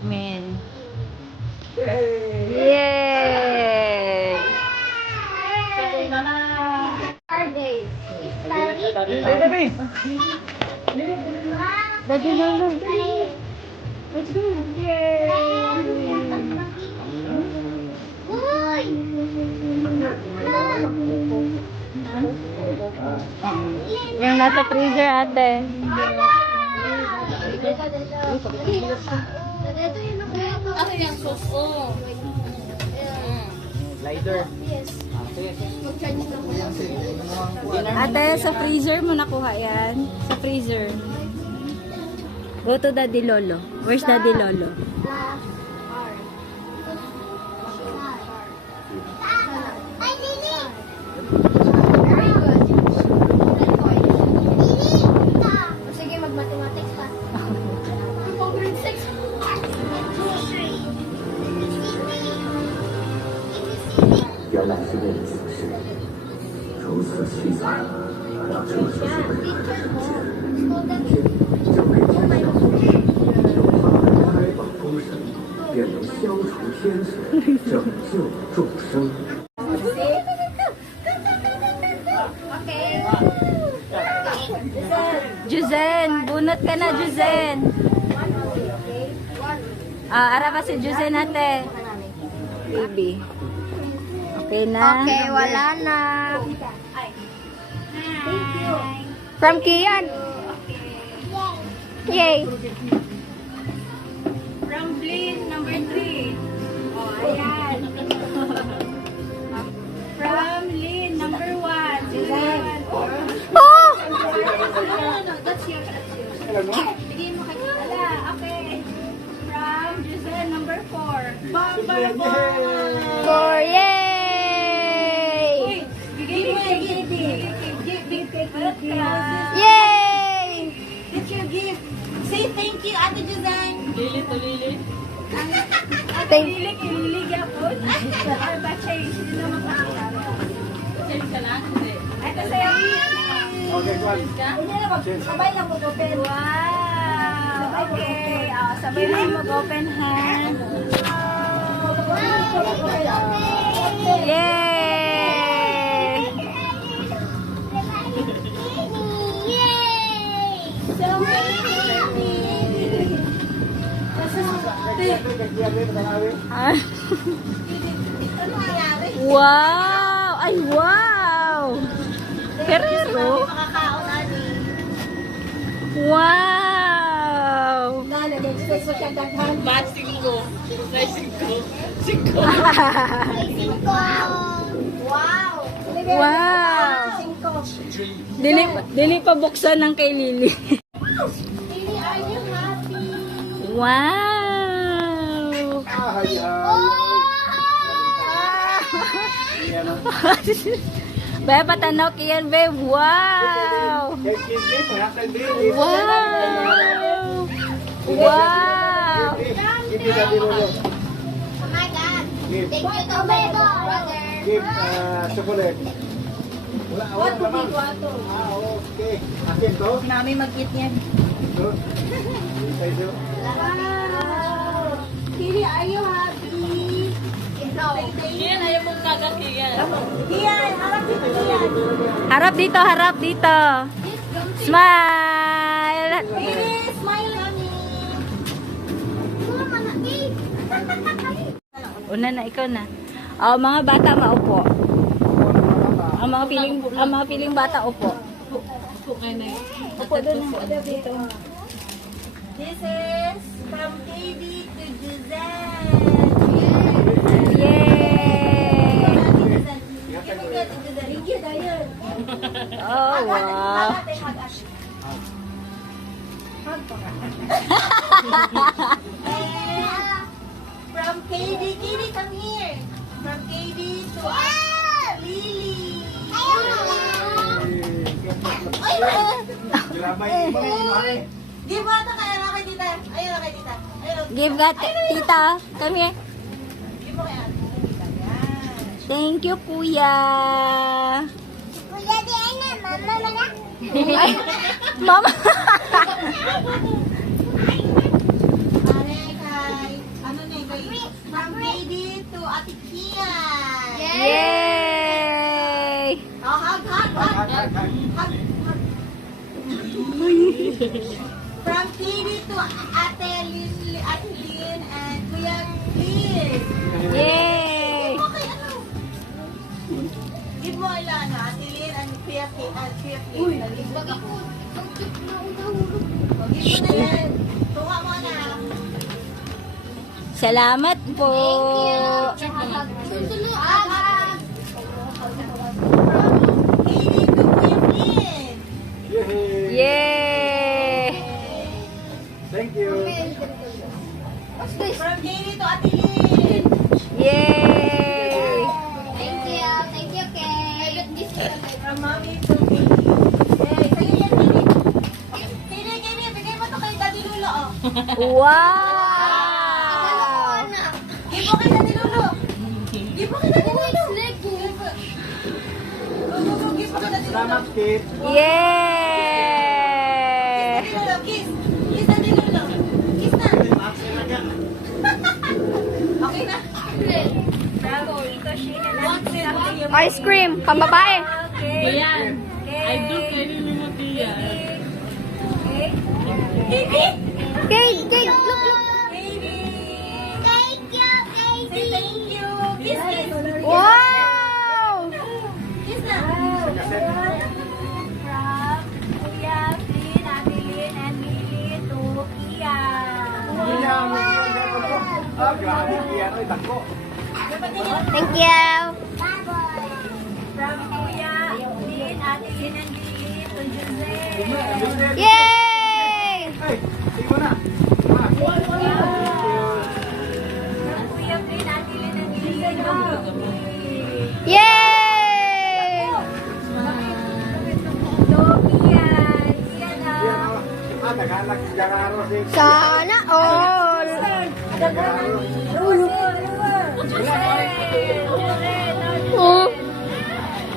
Men. Yay! Daddy, Lolo. Let's go. Yay! Yung nasa freezer, ate. Ano yung sauce? Oh. Slider. Ate, sa freezer mo nakuha yan? Sa freezer. Go to Daddy Lolo. Where's Daddy Lolo? Sige, mag-mathematics pa. Grade 6. 原来是为了此事，如此凄惨，那这就是为了就被天上有他们开放封神，便能消除天邪，拯救众生。 Juzen, bunot ka na, Juzen. Ara ba si Juzen, ate? Baby. Okay na? Okay, wala na. From Kian. Yay. From Blin, number 3. Oh, ayan. From Lin, number 1. Juzen. Oh! That's yours. Bigay mo kay Ala. Okay. From Juzen, number 4. Bamba! Yay! Bigay mo kay Kitty. Bigay kay Kitty. Yay! It's your gift. Say thank you, Ate Juzen. Lili to Lili. Ate Lili, kay Lili Gapon. Or ba change? Hindi na magpapakala. Change ka lang? Hindi. Ito sa'yo. Okay, go on. Sabay lang mag-open. Wow! Okay. Sabay lang mag-open hand. Yay! Wow! Ay, wow! Herrero? Wow! Wow! Dili pa buksan ng kay Lily. Wow! Baya patanaw kiyan, babe. Wow! Wow! Wow! Give me that Lolo. Oh my God. Thank you to my brother. Give chocolate. Wala naman. Okay. Akin to? Nami mag-eat yan. Ito. Thank you. Wow! Kiri, are you happy? Kian, ayaw mong kagakigan. Kiyan, harap dito, Kiyan. Harap dito, harap dito. Smile! Kiri, smile kami. Una na, ikaw na. Oh, mga bata maupo. Ang mga piling bata upo. Upo doon na. Dito. This is from Katie to Giselle. Yay! Oh, wow. From Katie, come here. From Katie to Lily. Grabay, mami. Di ba ito kaya na kay tita? Ayun na kay tita. Ayun. Give that, tita. Come here. Di mo kaya tita. Yan. Thank you, kuya. Kuya, di ay na. Mama, mama. Ay, mama. Ano na kay from baby to Ate Kian. Yay! Oh, hug, hug, hug. Hag. Hug, hug. From baby to Ate Lynn and Kuya Liz. Yay! Okay, ano? Give mo ila, ano, Ate Lynn and Kuya Lynn. Uy, bagay ko. Ang cute na unahulog. Give mo na yan. Tunga mo na. Salamat po. Susunod. Hug. Baby to Kuya Lynn. Yay! Yay! Thank you. From Jamie to Ate Lynn. Yay! Thank you. Thank you, Kay. From Mommy to Jamie. Yay. Sa'yo yan, Jamie. Sino, Jamie? Bigay mo to kay Daddy Lulo, oh. Wow! Give mo kay Daddy Lulo. Give mo kay Daddy Lulo. Go, go, go. Give mo kay Daddy Lulo. Salamat, Kit. Yay! Daddy Lulo, kiss. Kiss Daddy Lulo. Kiss na. Okay na? Ice cream, pambabae. Ayan. I do kainin mo tiya. Baby. Cake, cake, look, look. Baby. Thank you, baby. Say thank you. Kiss, kiss. Wow! Kiss na. From Kuya Flynn, Ate Lynn, and Lily to Kia. Ah, grabe, Kian. Ay, dako. Thank you. From Kuya Lynn, Ate Lynn, and Lily to Jose. Yay! Ay, tingnan mo na. Ah, From Kuya Flynn, Ate Lynn, and Lily to Yay! Kia. Kia na. Kian, oh. Ah, naghanap si Jangaro si... Sana all. Oh.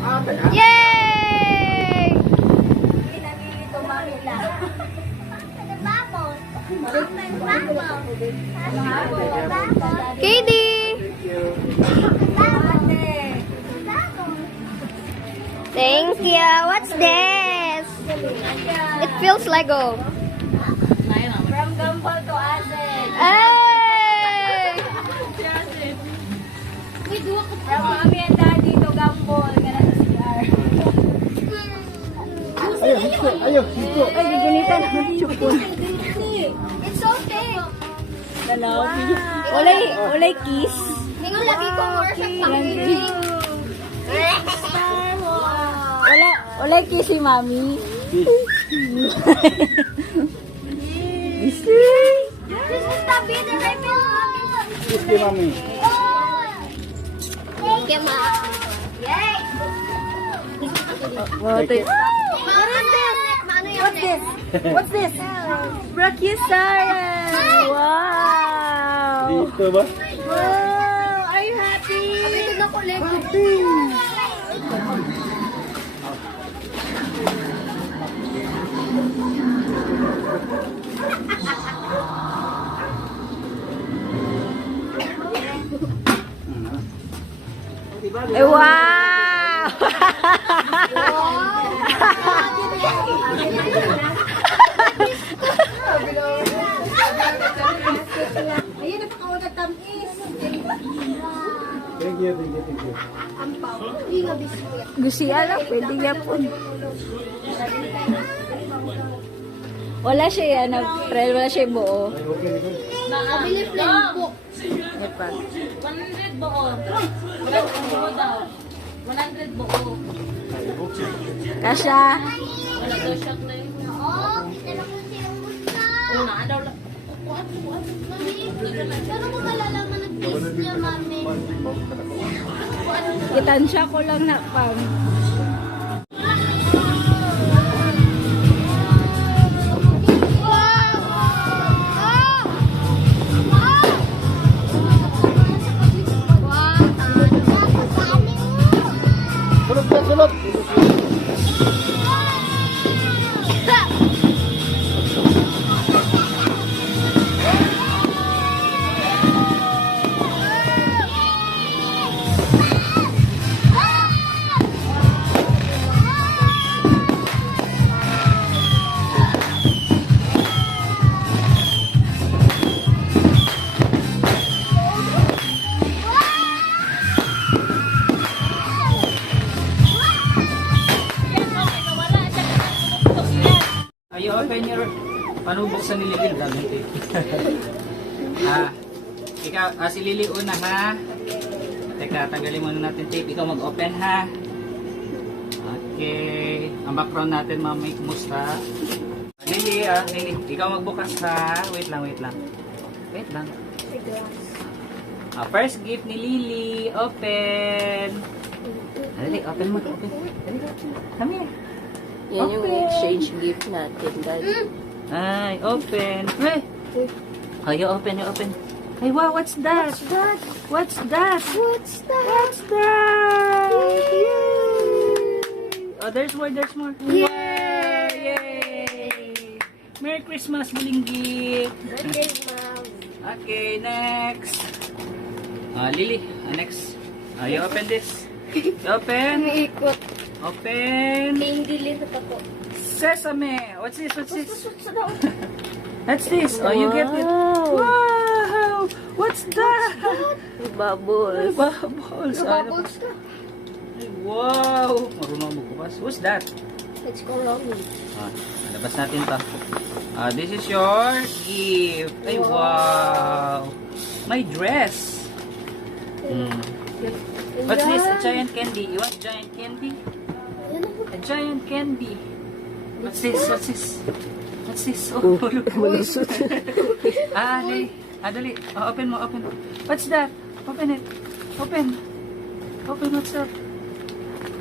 Ah, naghanap. Yay! Katie! Thank you. Thank you. What's this? It feels Lego. From Gumball to Azen. Hey! From Mommy and Daddy to Gumball. Ganun sa CR. Ayaw, dito. Ayaw, dito. Ay, gigunitan ako chupon. It's okay. Ulay kiss. Tingnan lagi ko more sa Ulay kiss si Mami. This is the video right now. Kiss kay Mami. Thank you, Ma. Yay! What is What's this? What's this? Brachiosaurus. Wow. Dito ba? Wow. Are you happy? Ito na ko Lego. Wow. Ayun, napakaunag tamis. Thank you, thank you, thank you. Hindi nga biskuit. Gusiya lang, pwede niya po. Wala siya ano, trail, wala siya buo. Ay, okay, okay. Nakabili plain po. Ipag. 100 buo. 100 buo daw. 100 buo. Kasha. Wala daw shock na yun. Oo, kita na kung sinong gusto. Una daw lang. Pero kung malalaman ng taste niya, mami. Kitansya ko lang na pang. Paano buksan ni Lily? Daming tape. Ikaw, si Lily una ha. Teka, tanggalin muna natin tape. Ikaw mag-open ha. Okay. Ang background natin, mamay, kumusta? Lily, Lily, ikaw magbukas ha. Wait lang. Wait lang. First gift ni Lily. Open. Dali, open mo. Open. Dali, come here. Yan yung exchange gift natin, Dad. Ay, open. Hey. Oh, you open. Hey, wow, what's that? What's that? Oh, there's more. Yay! Merry Christmas, Bulinggit. Birthday, Mom. Okay, next. Lily, next. You open this. Open. Umiikot. Open. Hindi lito pa po. Sesame. What's this? What's this? Oh, you get it. Wow! What's that? Bubbles. Bubbles. Bubbles ka. Wow! Marunong magbukas. What's that? Let's go, Romy. Labas natin to. This is your gift. Ay, wow! My dress. What's this? A giant candy. You want giant candy? A giant candy. What's this? Oh, look. Dali. Dali. Open mo. What's that? Open it. Open, what's that?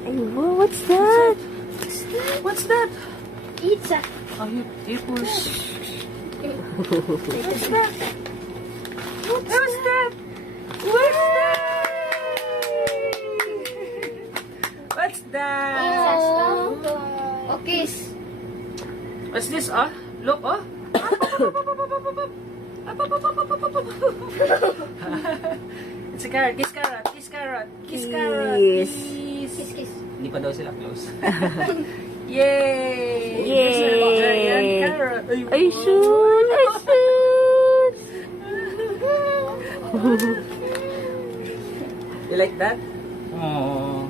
What's that? What's that? Pizza. Oh, you push. What's that? What's that? What's that? Pizza stuff. O kiss. What's this? Look, It's a carrot. Kiss carrot. Kiss. Kiss. Hindi pa daw sila close. Yay! Yay! Giant carrot. Ay, shoot! You like that? Oh.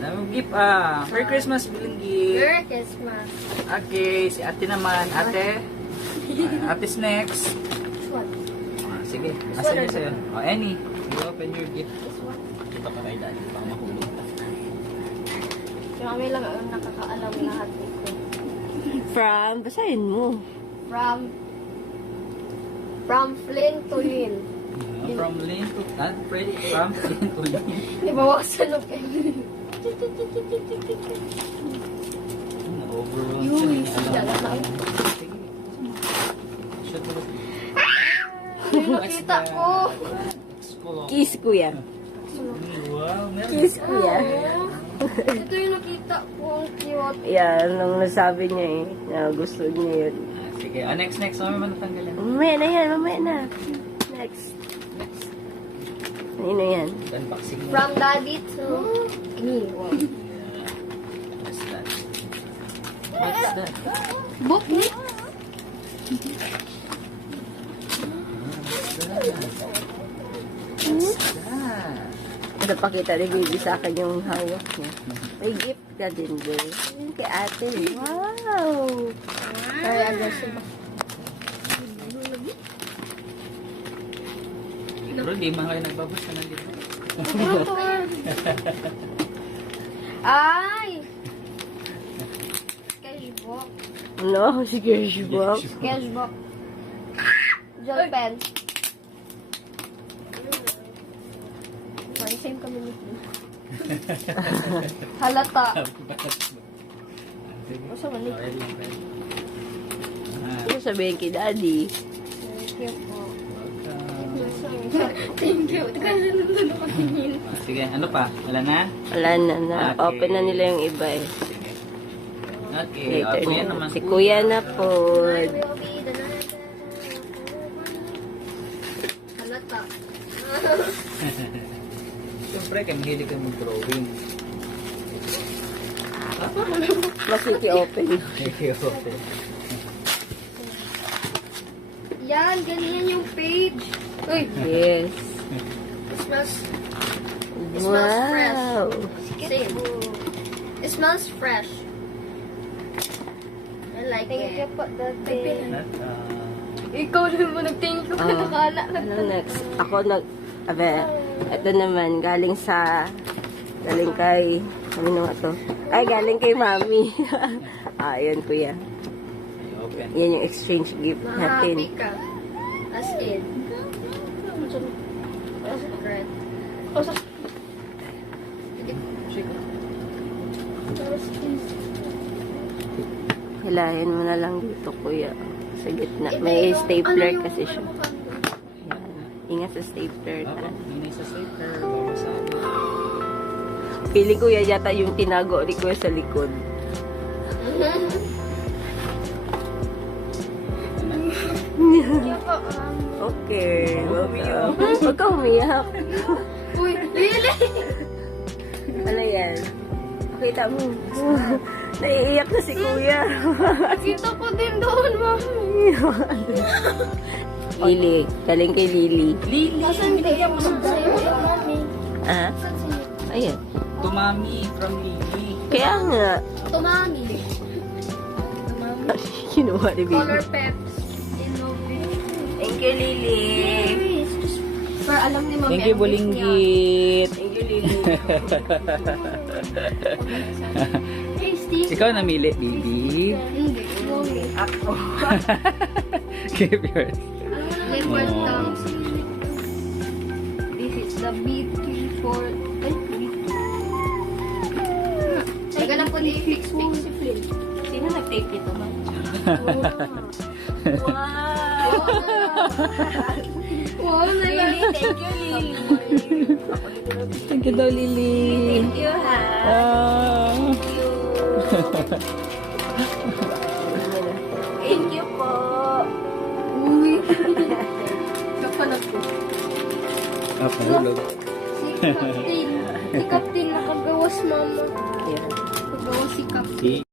Daming gift Merry Christmas, Bilinggi. Merry Christmas. Okay, si ate naman. Ate. Ate's next. What? Sige, asan niya sa'yo? Annie. You open your gift. This one. Ito pa kayo dahil. Baka mahulog ka. Si Mami lang ang nakakaalam lahat nito. Basahin mo. From Flint to Lynn. From Lynn to... Pretty. From Lynn to Lynn. Ibawasan na kayo. Overall. Yui, dala lang. Shoot mo. Yung nakita ko. Kiss ko yan. Wow, meron. Kiss ko yan. Ito yung nakita ko. Ang cute. Yan, ang nasabi niya na gusto niya yun. Sige, next. Mamaya man natanggalin. Mamaya na. Next. Ano yan? Unboxing mo. From Daddy to me. Wow. What's that? What's that? Book ni? What's that? Ito pakita ni baby sa akin yung hawak niya. May gift ka din, babe. Kay ate. Wow! Ay, aggressive. Pero di man kayo nagbabasa ng dito. Ay! Sketchbook. No, si Gershbox. Sketchbook. Gel pen. Same kami nito. Halata. Masa man nito? Ano sabihin kay daddy? Thank you po. Thank you. Kasi nandun ako tingin. Sige, ano pa? Wala na? Wala na. Okay. Open na nila yung iba eh. Okay, Later kuya na. naman. Si kuya na po. I will be the night. Halata. Siyempre, kayo mahilig kayo mag-drawing. Masiki open. Okay. Yan, ganyan yung page. Uy, Yes. it smells fresh. Wow. Same. It smells fresh. I like it. po, dati. Not, Ikaw din mo nag-thank you ka nakala. Ano next? Ako ito naman, galing kay, ano nga to? Ay, galing kay mami. Yun kuya. open. Yan yung exchange gift natin. Happy ka. As in. Secret. Hilahin mo na lang dito kuya. Sa gitna. May stapler kasi siya. Yan. Ingat sa stapler. Ako, hindi sa safer. Babasabi. Pili kuya yata yung tinago ni kuya sa likod. Okay. Welcome. Huwag ka umiyak. Uy, really? Ano yan? Pakita mo. Naiiyak na si kuya. Kita ko din doon, mami. Lily. Galing kay Lily. Nasaan bigyan mo sa'yo, mami? Ah? Ayan. To mommy from Lily. Kaya nga. Tumami. Kinuha ni baby. Color peps. Thank you, Lily. Pero alam ni mami. Thank you, Bulinggit. Thank you, Lily. Tasty. Ikaw namili, Lily. Hindi. Mami. Ako. Give yours. Liquid Oh. tongues. This is the BT4. Ay, Taga na po ni fix. Sino nag-tape ito, ma'am? wow, Lily, thank you, Lily. Thank you daw, Lily. Thank you, ha. Thank you po. Uy. Kapalag ko. Napahulog. Si Captain. Si Captain nakagawas, mama. Ayan. Nakagawas si Captain. See?